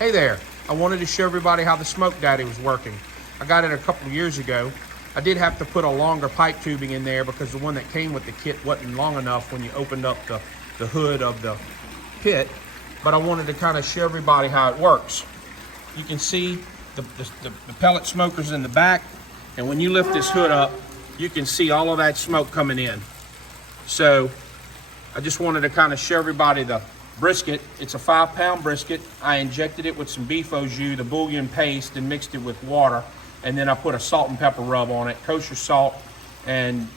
Hey there, I wanted to show everybody how the Smoke Daddy was working. I got it a couple of years ago. I did have to put a longer pipe tubing in there because the one that came with the kit wasn't long enough when you opened up the hood of the pit, but I wanted to kind of show everybody how it works. You can see the pellet smokers in the back, and when you lift this hood up, you can see all of that smoke coming in. So I just wanted to kind of show everybody the brisket. It's a 5-pound brisket. I injected it with some beef au jus, the bouillon paste, and mixed it with water. And then I put a salt and pepper rub on it, kosher salt and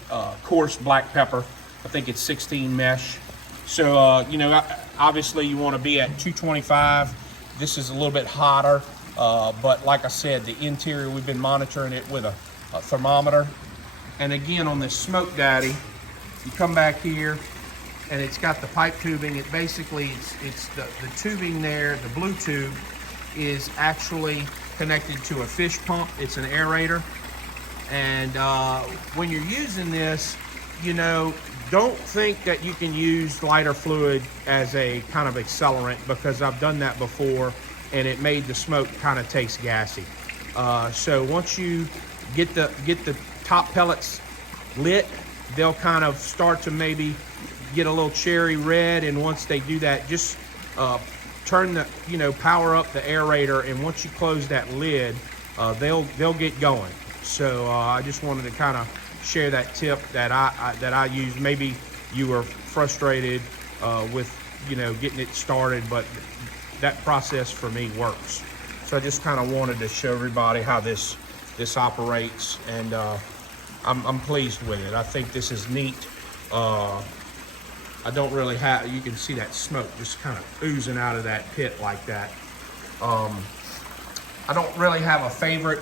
coarse black pepper. I think it's 16 mesh. So, you know, obviously you want to be at 225. This is a little bit hotter, but like I said, the interior, we've been monitoring it with a thermometer. And again, on this Smoke Daddy, you come back here, and it's got the pipe tubing. It basically, it's the tubing there, the blue tube, is actually connected to a fish pump. It's an aerator. And when you're using this, you know, don't think that you can use lighter fluid as a kind of accelerant, because I've done that before and it made the smoke kind of taste gassy. So once you get the top pellets lit, they'll kind of start to maybe get a little cherry red, and once they do that, just turn the, you know, power up the aerator, and once you close that lid, they'll get going. So I just wanted to kind of share that tip that I use. Maybe you were frustrated with, you know, getting it started, but that process for me works. So I just kind of wanted to show everybody how this operates, and I'm pleased with it. I think this is neat. I don't really have, you can see that smoke just kind of oozing out of that pit like that. I don't really have a favorite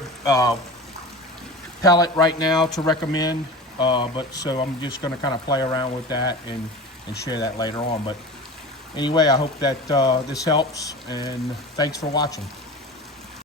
pellet right now to recommend, but so I'm just going to kind of play around with that and share that later on. But anyway, I hope that this helps, and thanks for watching.